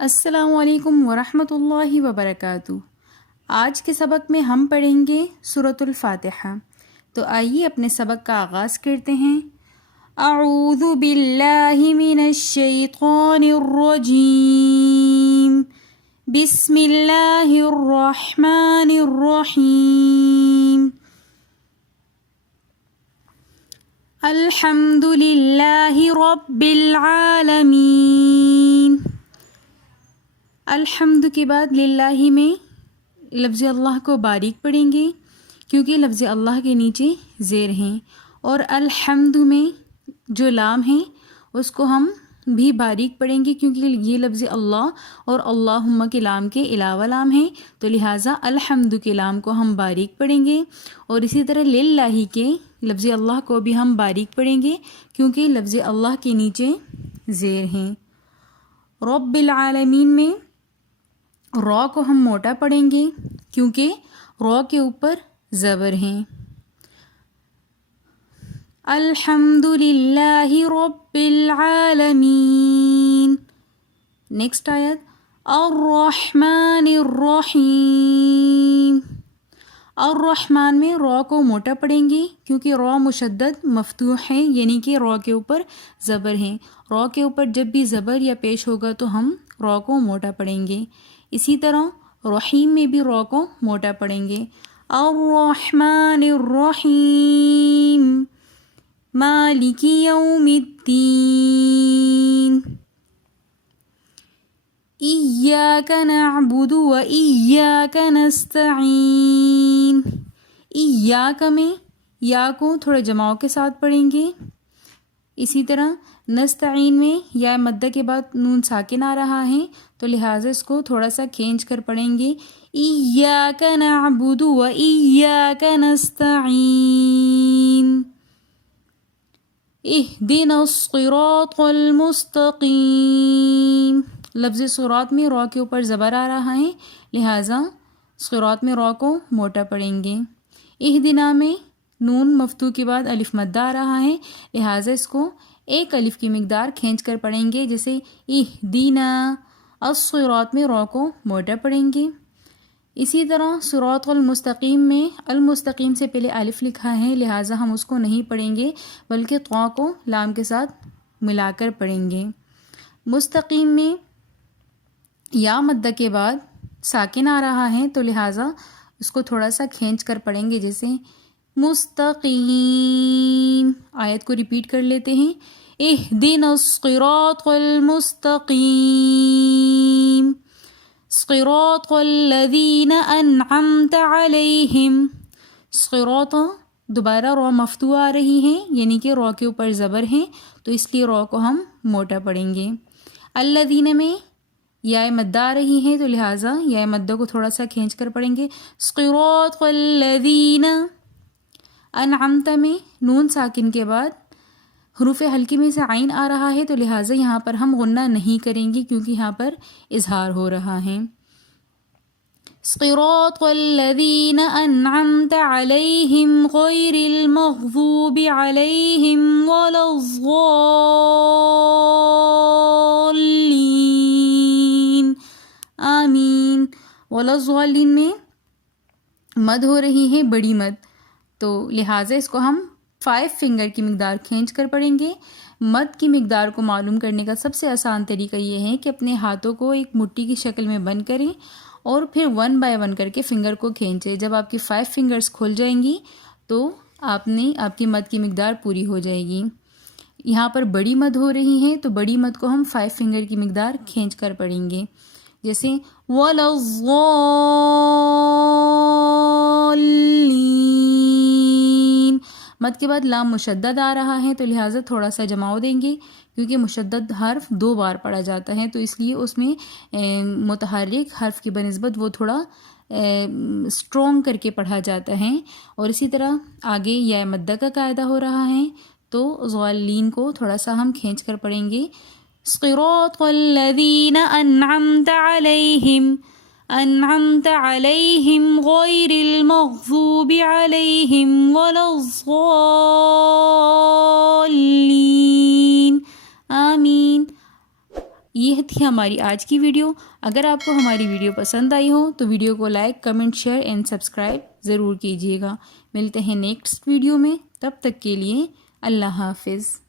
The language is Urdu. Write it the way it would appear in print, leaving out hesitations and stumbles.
السلام علیکم ورحمۃ اللہ وبرکاتہ۔ آج کے سبق میں ہم پڑھیں گے سورۃ الفاتحہ۔ تو آئیے اپنے سبق کا آغاز کرتے ہیں۔ اعوذ باللہ من الشیطان الرجیم، بسم اللہ الرحمن الرحیم، الحمد للہ رب العالمین۔ الحمد کے بعد للہ میں لفظ اللہ کو باریک پڑھیں گے کیونکہ لفظ اللہ کے نیچے زیر ہیں، اور الحمد میں جو لام ہے اس کو ہم بھی باریک پڑھیں گے کیونکہ یہ لفظ اللہ اور اللہم کے لام کے علاوہ لام ہے، تو لہٰذا الحمد کے لام کو ہم باریک پڑھیں گے، اور اسی طرح للہ کے لفظ اللہ کو بھی ہم باریک پڑھیں گے کیونکہ لفظ اللہ کے نیچے زیر ہیں۔ رب العالمین میں را کو ہم موٹا پڑھیں گے کیونکہ را کے اوپر زبر ہیں۔ الحمد للہ رب العالمین۔ نیکسٹ آیت الرحمن الرحیم۔ الرحمن میں را کو موٹا پڑھیں گے کیونکہ را مشدد مفتوح ہے، یعنی کہ را کے اوپر زبر ہیں۔ را کے اوپر جب بھی زبر یا پیش ہوگا تو ہم را کو موٹا پڑھیں گے۔ اسی طرح رحیم میں بھی را کو موٹا پڑھیں گے۔ الرحمن الرحیم، مالک یوم الدین، ایاک نعبد و ایاک نستعین۔ ایاک میں یا کو تھوڑا جماؤ کے ساتھ پڑھیں گے۔ اسی طرح نستعین میں یا مدہ کے بعد نون ساکن آ رہا ہے تو لہٰذا اس کو تھوڑا سا کھینچ کر پڑھیں گے۔ ایاک نعبد و ایاک نستعین، اہدنا الصراط المستقیم۔ لفظ صراط میں را کے اوپر زبر آ رہا ہے، لہٰذا صراط میں را کو موٹا پڑھیں گے۔ اہدنا میں نون مفتوح کے بعد الف مدہ آ رہا ہے، لہٰذا اس کو ایک الف کی مقدار کھینچ کر پڑھیں گے، جیسے اہدنا۔ الصراط میں را کو موٹا پڑھیں گے۔ اسی طرح صراط المستقیم میں المستقیم سے پہلے الف لکھا ہے، لہٰذا ہم اس کو نہیں پڑھیں گے بلکہ طا کو لام کے ساتھ ملا کر پڑھیں گے۔ مستقیم میں یا مدہ کے بعد ساکن آ رہا ہے تو لہٰذا اس کو تھوڑا سا کھینچ کر پڑھیں گے، جیسے مستقیم۔ آیت کو ریپیٹ کر لیتے ہیں۔ اہدنا الصراط المستقیم، صراط الذین انعمت علیہم۔ صراط دوبارہ را مفتوح آ رہی ہے، یعنی کہ را کے اوپر زبر ہیں تو اس لیے را کو ہم موٹا پڑھیں گے۔ الذین میں یا مدہ آ رہی ہے تو لہٰذا یا مدہ کو تھوڑا سا کھینچ کر پڑھیں گے۔ صراط الذین انعمت میں نون ساکن کے بعد حروف حلقی میں سے عین آ رہا ہے تو لہٰذا یہاں پر ہم غنہ نہیں کریں گے کیونکہ یہاں پر اظہار ہو رہا ہے۔ صراط الذین انعمت علیہم غیر المغضوب علیہم ولا الضالین، آمین۔ ولا الضالین میں مد ہو رہی ہے، بڑی مد، تو لہٰذا اس کو ہم 5 فنگر کی مقدار کھینچ کر پڑھیں گے۔ مد کی مقدار کو معلوم کرنے کا سب سے آسان طریقہ یہ ہے کہ اپنے ہاتھوں کو ایک مٹھی کی شکل میں بند کریں اور پھر 1 بائی 1 کر کے فنگر کو کھینچیں۔ جب آپ کی 5 فنگرز کھل جائیں گی تو آپ کی مد کی مقدار پوری ہو جائے گی۔ یہاں پر بڑی مد ہو رہی ہے تو بڑی مد کو ہم 5 فنگر کی مقدار کھینچ کر پڑھیں گے، جیسے وَلَا الضَّالِّينَ۔ مد کے بعد لام مشدد آ رہا ہے تو لہٰذا تھوڑا سا جماؤ دیں گے کیونکہ مشدد حرف 2 بار پڑھا جاتا ہے، تو اس لیے اس میں متحرک حرف کی بنسبت وہ تھوڑا اسٹرانگ کر کے پڑھا جاتا ہے۔ اور اسی طرح آگے یا مدہ کا قاعدہ ہو رہا ہے تو ضالین کو تھوڑا سا ہم کھینچ کر پڑھیں گے۔ صراط الذین انعمت علیہم، انعمت علیہم غیر المغضوب علیہم ولا الضالین، آمین۔ یہ تھی ہماری آج کی ویڈیو. اگر آپ کو ہماری ویڈیو پسند آئی ہو تو ویڈیو کو like, comment, share and subscribe ضرور کیجیے گا. ملتے ہیں نیکسٹ ویڈیو میں. تب تک کے لیے اللہ حافظ.